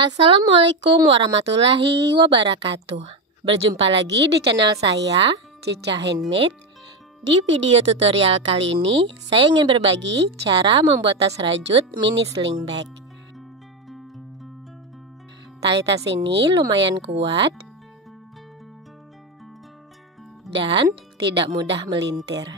Assalamualaikum warahmatullahi wabarakatuh. Berjumpa lagi di channel saya, Cica Handmade. Di video tutorial kali ini, saya ingin berbagi cara membuat tas rajut mini sling bag. Tali tas ini lumayan kuat dan tidak mudah melintir.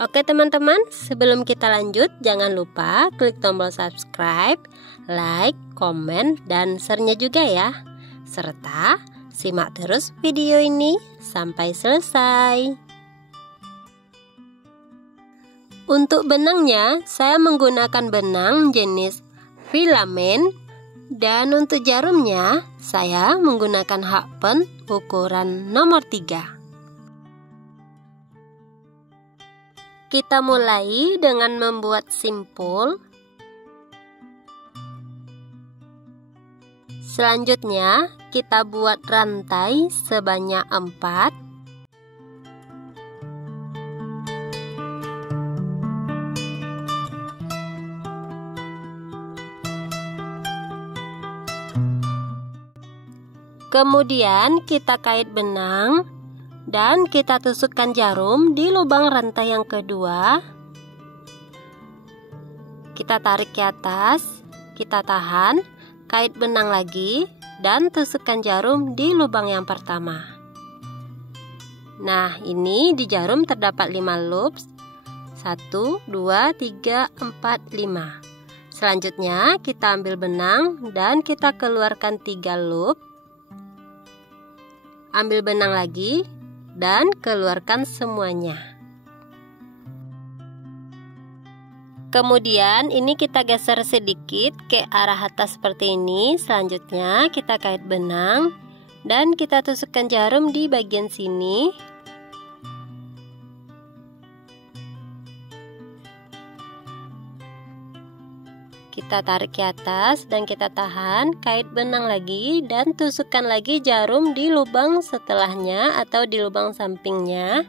Oke teman-teman, sebelum kita lanjut, jangan lupa klik tombol subscribe, like, komen, dan share-nya juga ya. Serta simak terus video ini sampai selesai. Untuk benangnya, saya menggunakan benang jenis filament. Dan untuk jarumnya, saya menggunakan hakpen ukuran nomor 3. Kita mulai dengan membuat simpul. Selanjutnya, kita buat rantai sebanyak 4. Kemudian kita kait benang dan kita tusukkan jarum di lubang rantai yang kedua. Kita tarik ke atas, kita tahan, kait benang lagi, dan tusukkan jarum di lubang yang pertama. Nah, ini di jarum terdapat 5 loops. 1, 2, 3, 4, 5. Selanjutnya kita ambil benang dan kita keluarkan 3 loop. Ambil benang lagi dan keluarkan semuanya. Kemudian ini kita geser sedikit ke arah atas seperti ini. Selanjutnya kita kait benang dan kita tusukkan jarum di bagian sini. Kita tarik ke atas dan kita tahan, kait benang lagi dan tusukkan lagi jarum di lubang setelahnya atau di lubang sampingnya.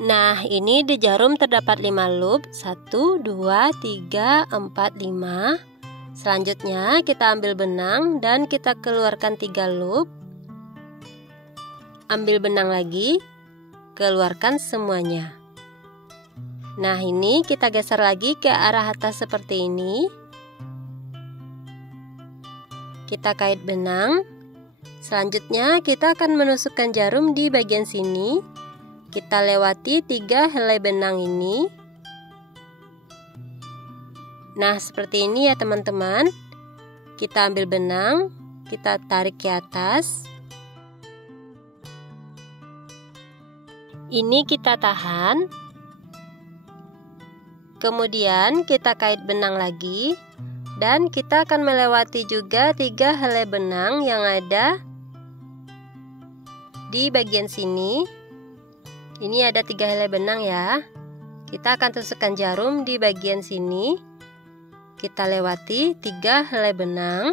Nah, ini di jarum terdapat 5 loop. 1, 2, 3, 4, 5. Selanjutnya kita ambil benang dan kita keluarkan 3 loop. Ambil benang lagi, keluarkan semuanya. Nah, ini kita geser lagi ke arah atas seperti ini. Kita kait benang. Selanjutnya kita akan menusukkan jarum di bagian sini. Kita lewati 3 helai benang ini. Nah, seperti ini ya teman-teman. Kita ambil benang, kita tarik ke atas. Ini kita tahan. Kemudian kita kait benang lagi dan kita akan melewati juga 3 helai benang yang ada di bagian sini. Ini ada 3 helai benang ya. Kita akan tusukkan jarum di bagian sini. Kita lewati 3 helai benang.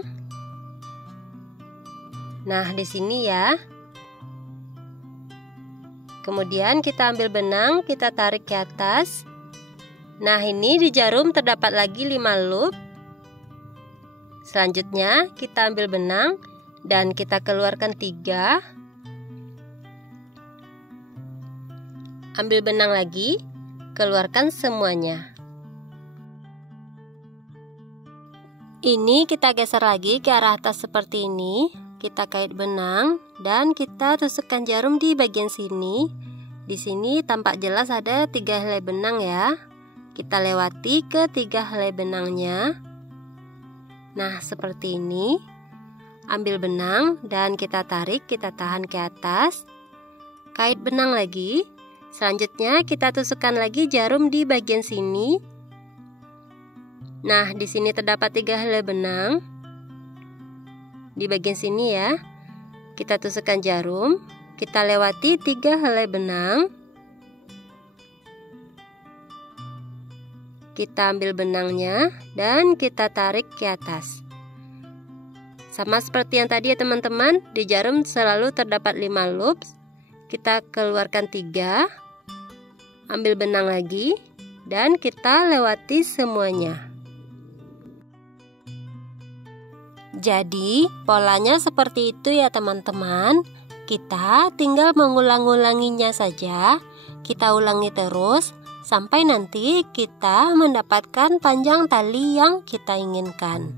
Nah, di sini ya. Kemudian kita ambil benang, kita tarik ke atas. Nah, ini di jarum terdapat lagi 5 loop. Selanjutnya kita ambil benang dan kita keluarkan 3. Ambil benang lagi, keluarkan semuanya. Ini kita geser lagi ke arah atas seperti ini. Kita kait benang dan kita tusukkan jarum di bagian sini. Di sini tampak jelas ada 3 helai benang ya. Kita lewati ke 3 helai benangnya. Nah, seperti ini. Ambil benang dan kita tarik, kita tahan ke atas. Kait benang lagi. Selanjutnya kita tusukkan lagi jarum di bagian sini. Nah, di sini terdapat 3 helai benang. Di bagian sini ya. Kita tusukkan jarum, kita lewati 3 helai benang. Kita ambil benangnya dan kita tarik ke atas. Sama seperti yang tadi ya teman-teman, di jarum selalu terdapat 5 loops. Kita keluarkan 3. Ambil benang lagi dan kita lewati semuanya. Jadi polanya seperti itu ya teman-teman. Kita tinggal mengulang-ulanginya saja. Kita ulangi terus sampai nanti kita mendapatkan panjang tali yang kita inginkan.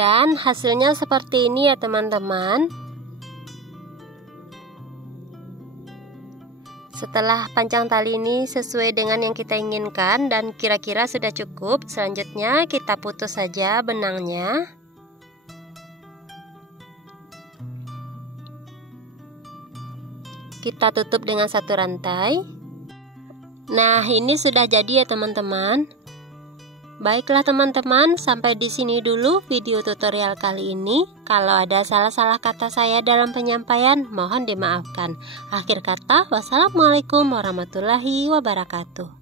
Dan hasilnya seperti ini ya teman-teman. Setelah panjang tali ini sesuai dengan yang kita inginkan dan kira-kira sudah cukup, selanjutnya kita putus saja benangnya. Kita tutup dengan satu rantai. Nah, ini sudah jadi ya teman-teman. Baiklah teman-teman, sampai di sini dulu video tutorial kali ini. Kalau ada salah-salah kata saya dalam penyampaian, mohon dimaafkan. Akhir kata, wassalamualaikum warahmatullahi wabarakatuh.